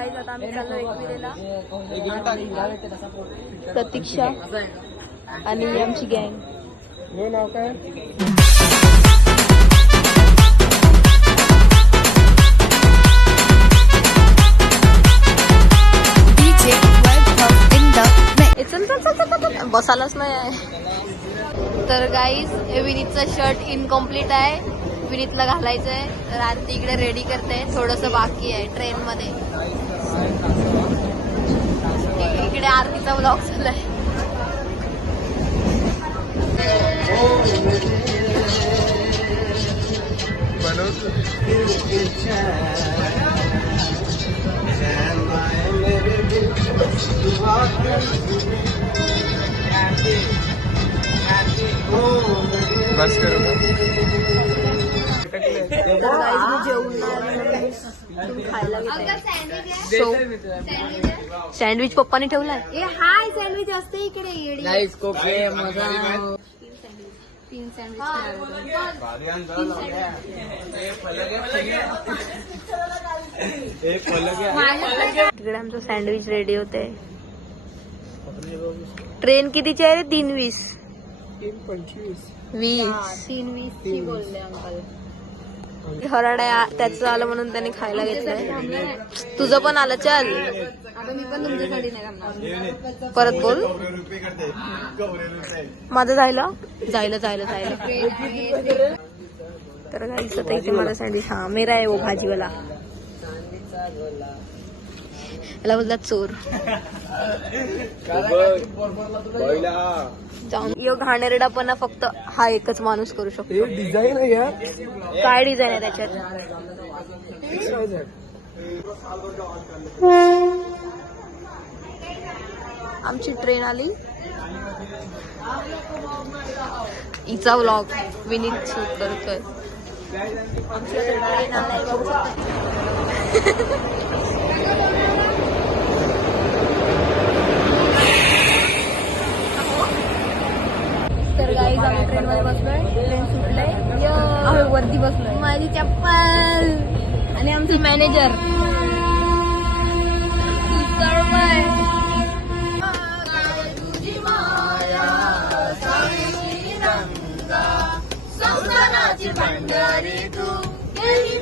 Guys आता आम्ही चाललो एकविरेला. प्रतीक्षा आणि आमची गँग. नाव काय. बसायलाच नाही आहे. तर गाईज हे विनीतचं शर्ट इनकम्प्लीट आहे. विनीतला घालायचं आहे तर आरती इकडे रेडी करते. थोडस बाकी आहे ट्रेन मध्ये. इ- इकडे आरतीचा ब्लॉग चाललाय. बस करू मी जेवून खायला सो सँडविच पप्पाने ठेवलाय ए हाय सँडविच असते इकडे येडी मज़ा तीन सँडविच तिकडे आमचं सँडविच रेडी होते ट्रेन कितीची आहे रे? तीन वीस. पंचवीस. वीस. तीन वीस ची बोलले अंकल. हराड आहे त्याचं आलं म्हणून त्याने खायला घेतलंय. तुझं पण आलं चल. परत बोल. माझं जायला? जायला जायला जायला. तर आता इथे मला हा मेरा आहे वो भाजीवाला. याला बोलतात चोर. जाऊन यो घाणेरडापणा फक्त हा एकच माणूस करू शकतो. डिझाईन आहे या काय डिझाईन आहे त्याच्यात? आमची ट्रेन आली. हिचा व्लॉग विनीत शूट करतोय आमची आता ट्रेन आलाय बघू शकता. तर गाईज आम्ही ट्रेन मध्ये बसलोय. ट्रेन सुटलंय. आम्ही वरती बसलोय. माझी चप्पल. आणि आमची मॅनेजर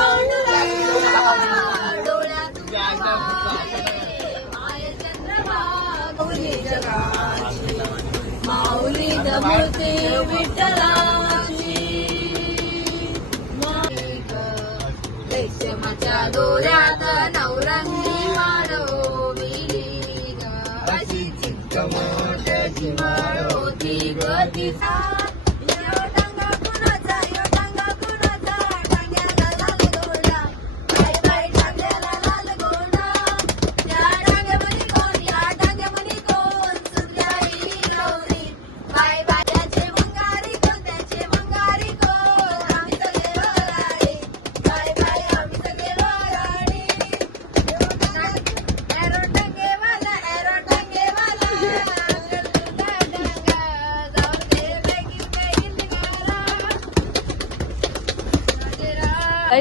माऊली दोऱ्यात नवरंगी वाढविली ग. अशी चिकमोठ्याची माळ होती ग तिचा.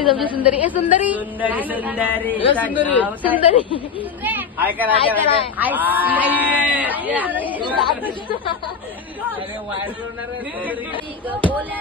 काही समजू सुंदरी. ए सुंदरी. सुंदरी हाय करा हाय करा. बोल्याचा धंदा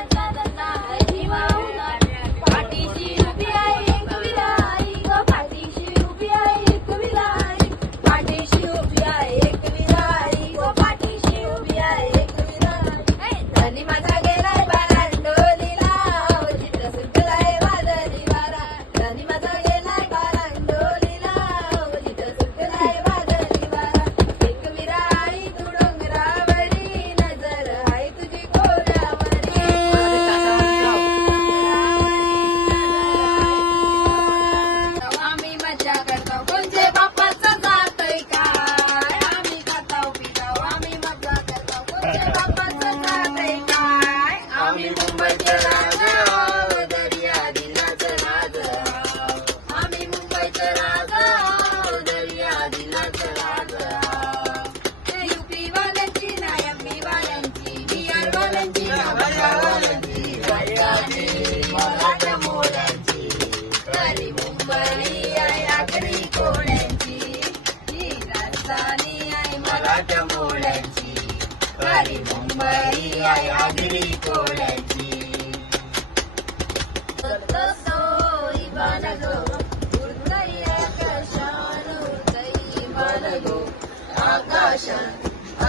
കരിമുമ്പരിയായി അതിരി കൊളച്ചി വനഗോ ഉദയകശാനു ദൈ വനഗോ ആകാശ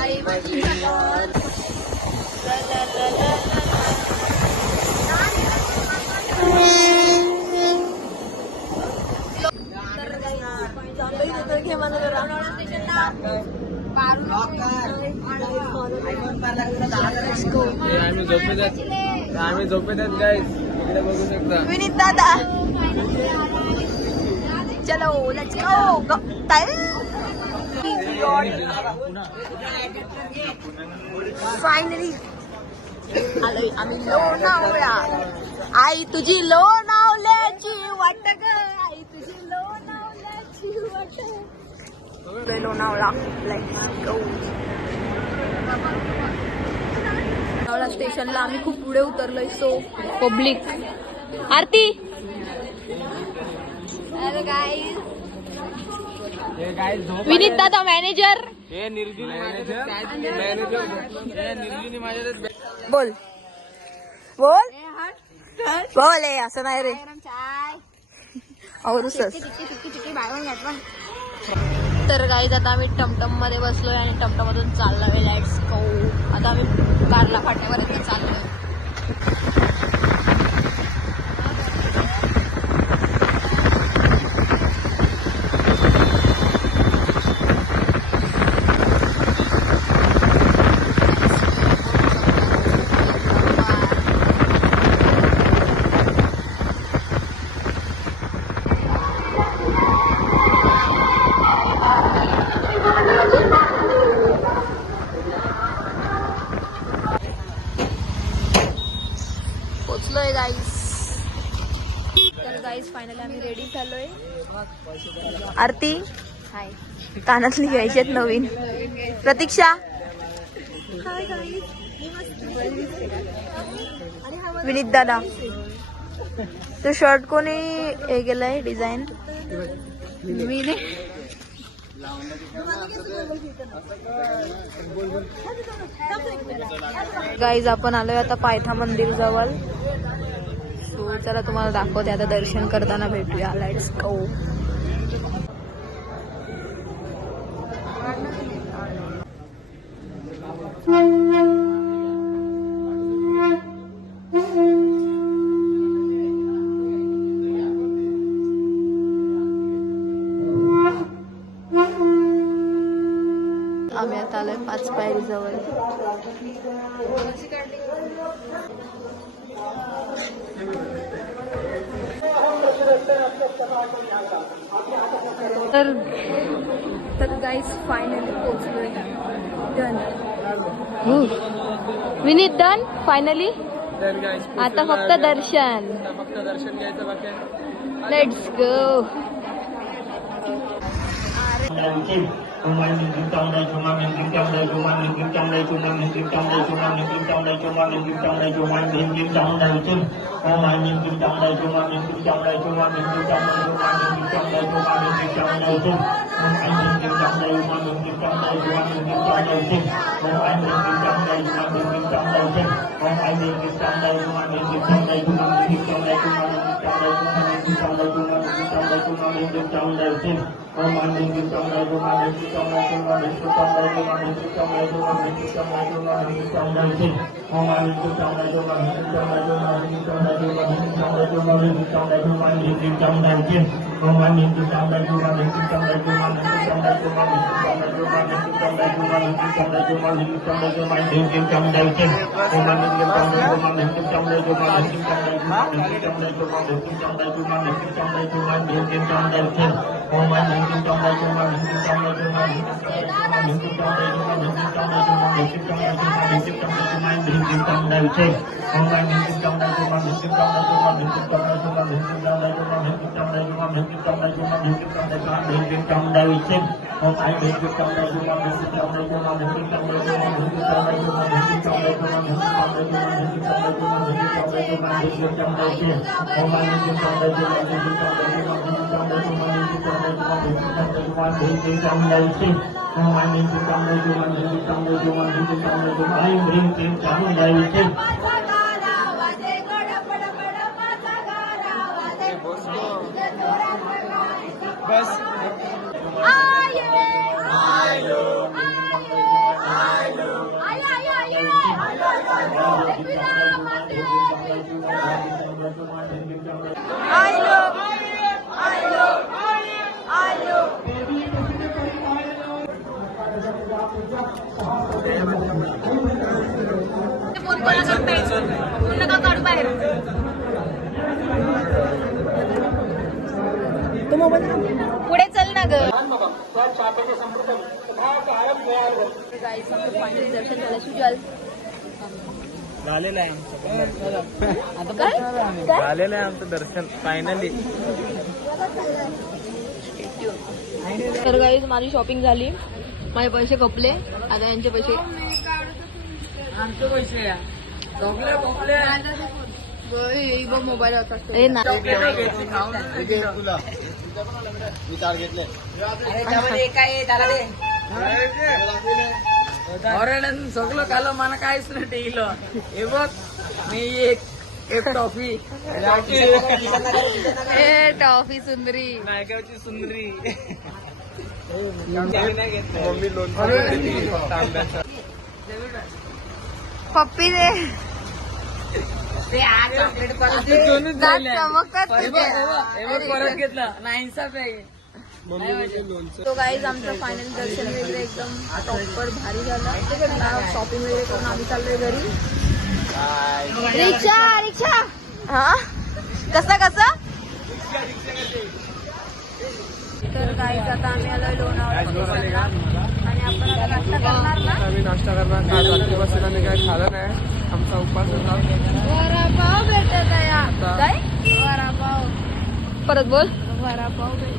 ഐവതി वास्को आम्ही झोपेत आम्ही झोपेत आहेत गाईस इकडे बघू शकता. विनीत दादा. चलो लेट्स गो फायनली आलोय आम्ही लोणावळा. आई तुझी लोणावल्याची वाट ग. आई तुझी लोणावल्याची वाट लोणावळा. लोणावळा स्टेशनला आम्ही खूप पुढे उतरलोय सो पब्लिक आरती! विनीत दादा मॅनेजर बोल. बोल. बोल हे असं नाही रे. तर गाईज आता आम्ही टमटममध्ये बसलोय आणि टमटम मधून चाललोय. लाईट्स कौ आरती? कानातली घ्यायचे आहेत नवीन. प्रतीक्षा? विनीत दादा. तो शर्ट कोणी हे केलंय डिझाईन? गाईज आपण आलोय आता पायथा मंदिर जवळ. चला तुम्हाला दाखवते आता दर्शन करताना भेटूया. लाईट्स कौ तर तर गाईज फायनली पोचलो विनीत डन फायनली आता फक्त दर्शन. फक्त दर्शन घ्यायचं बाकी let's go đây chim chung anh mình kiếm trong đây chung anh mình kiếm trong đây chung anh mình kiếm trong đây chung anh mình kiếm trong đây chung anh mình kiếm trong đây chung anh mình kiếm trong đây chung anh mình kiếm trong đây chim chung anh mình kiếm trong đây chung anh mình kiếm trong đây chung anh mình kiếm trong đây chung anh mình kiếm trong đây chung anh mình kiếm trong đây chim chung anh mình kiếm trong đây chung anh mình kiếm trong đây chung anh mình kiếm trong đây chim chung anh mình kiếm trong đây chung anh mình kiếm trong đây chim chung anh mình kiếm trong đây chung anh mình kiếm trong đây chung anh mình kiếm trong bên trong đây xin ôm an ninh bên trong đây ôm an ninh bên trong đây ôm an ninh bên trong đây ôm an ninh bên trong đây ôm an ninh bên trong đây ôm an ninh bên trong đây xin ôm an ninh bên trong đây ôm an ninh bên trong đây ôm an ninh bên trong đây ôm an ninh bên trong đây ôm an ninh bên trong đây ôm an ninh bên trong đây xin ôm an ninh bên trong đây ôm an ninh bên trong đây ôm an ninh bên trong đây ôm an ninh bên trong đây ôm an ninh bên trong đây lên kim trong đây chuông lên kim trong đây chuông lên kim kim trong đây kim chuông lên kim trong đây chuông lên kim trong đây chuông lên kim trong đây kim trong đây chuông lên kim trong đây chuông lên kim trong đây chuông lên kim trong đây kim chuông lên kim trong đây chuông lên kim trong đây chuông lên kim trong đây chuông lên kim trong đây chuông lên kim trong đây chuông lên kim trong đây chuông lên kim trong đây kim chuông lên kim trong đây chuông lên kim trong đây chuông lên kim trong đây chuông lên kim trong đây chuông lên kim trong đây chuông lên kim trong đây chuông lên kim trong đây chuông lên kim trong đây kim con phải bị được trong đây của con được trong đây của con được trong đây của con được trong đây của con được trong đây của con được trong đây của con được trong đây của con được trong đây của con được trong đây kia con phải được trong đây của con được trong đây của con được trong đây của con được trong đây của con được पुढे चल ना ग. Final दर्शन झालं सुजल झालेलं आहे आमचं. काय? काय? झालेलं आहे आमचं दर्शन फायनली तर गाईज माझी शॉपिंग झाली. माझे पैसे कपले आता यांचे पैसे आमचे पैसे मोबाईल ए ना ऑरेंज सगळं खाल्लं मला काहीच नाही टेकलं. हे बघ मी एक एक टॉफी. ए टॉफी सुंदरी. नायगावची सुंदरी. मम्मी पप्पी दे. चमकतात परत घेतला. तो गाईज आमचं फायनल दर्शन वगैरे एकदम प्रॉपर भारी झालं. शॉपिंग वगैरे करून आम्ही चाललोय घरी. रिक्षा रिक्षा. हा? कसा कसा? तर गाईज आता आम्ही आलोय लोणावळा. आणि आपण आता नाश्ता करणार ना? आम्ही नाश्ता करणार. काल रात्रीपासून आम्ही काय खाल्लं नाही. आमचा उपवास होता. वडापाव भेटत आहे. काय? वडापाव. परत बोल. वडापाव भेटत